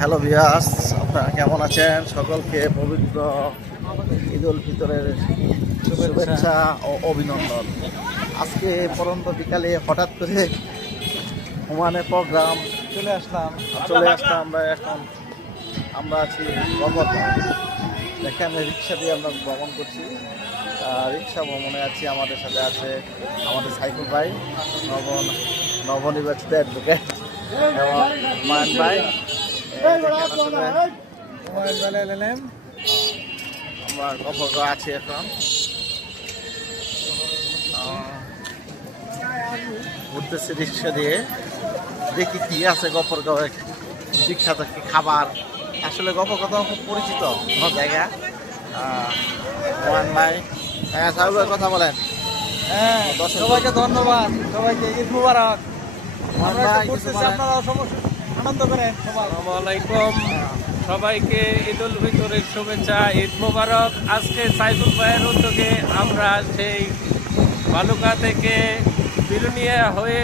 Hello viewers, আপনারা কেমন আছেন? সকলকে পবিত্র ঈদ উল ফিতরের শুভেচ্ছা ও অভিনন্দন। আজকে পরন্ত বিকালে হঠাৎ করে ওমানের প্রোগ্রাম চলে আসলাম। আমরা আছি গঙ্গোত্রী। এখানে রিক্সা দিয়ে আমরা ভ্রমণ করছি। রিক্সা ভ্রমণে আছি, আমাদের সাথে আছে আমাদের সাইকেল ভাই, নবনির্বাচিত অ্যাডভোকেট হুমায়ুন ভাই। আমরা গফরগাঁও আছি এখন, ঘুরতেছি রিক্সা দিয়ে। দেখি কি আছে গফরগাঁওয়ে, বিখ্যাত কি খাবার। আসলে গফরগাঁও খুব পরিচিত কোনো জায়গা। হুমায়ুন ভাই, সাহেব ভাই কথা বলেন। হ্যাঁ, সবাইকে ধন্যবাদ, সবাইকে ঈদ মুবারক। আপনারা আনন্দ করেন সবাই। আসসালামু আলাইকুম, সবাইকে ঈদ উল ফিতরের শুভেচ্ছা, ঈদ মোবারক। আজকে সাইফুল ভাইয়ের উদ্যোগে আমরা সেই বালুকা থেকে বিলুনিয়া হয়ে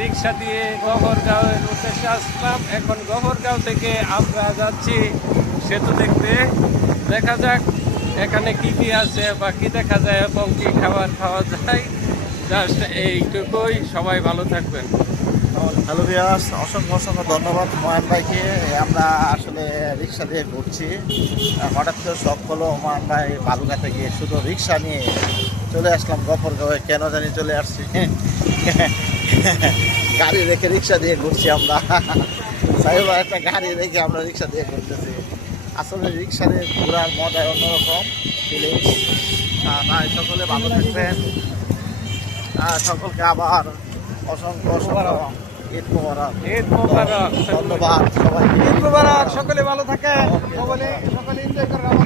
রিক্সা দিয়ে গফরগাঁওয়ের উদ্দেশ্যে আসলাম। এখন গফরগাঁও থেকে আমরা যাচ্ছি সেতু দেখতে। দেখা যাক এখানে কি কি আছে বা কি দেখা যায় এবং কি খাবার খাওয়া যায়। জাস্ট এইটুকুই, সবাই ভালো থাকবেন। হ্যালো ভিউয়ার্স, অসংখ্য ধন্যবাদ হুমায়ুন ভাইকে। আমরা আসলে রিক্সা দিয়ে ঘুরছি, হঠাৎ করে শখ হলো হুমায়ুন ভাই বালুকা থেকে শুধু রিক্সা নিয়ে চলে আসলাম গফরগাঁওয়ে। কেন জানি চলে আসছি, গাড়ি রেখে রিক্সা দিয়ে ঘুরছি আমরা। সাহেব একটা গাড়ি রেখে আমরা রিক্সা দিয়ে ঘুরতেছি। আসলে রিক্সা দিয়ে ঘোরার মজা অন্যরকম ফিলিংস। তাই সকলে ভালো থাকবেন। সকলকে আবার অসংখ্য ঈদ মোবারক। ঈদ মোবারক, ধন্যবাদ সবাইকে। ঈদ মুবারক, সকলে ভালো থাকেন, সকলে এনজয় করেন।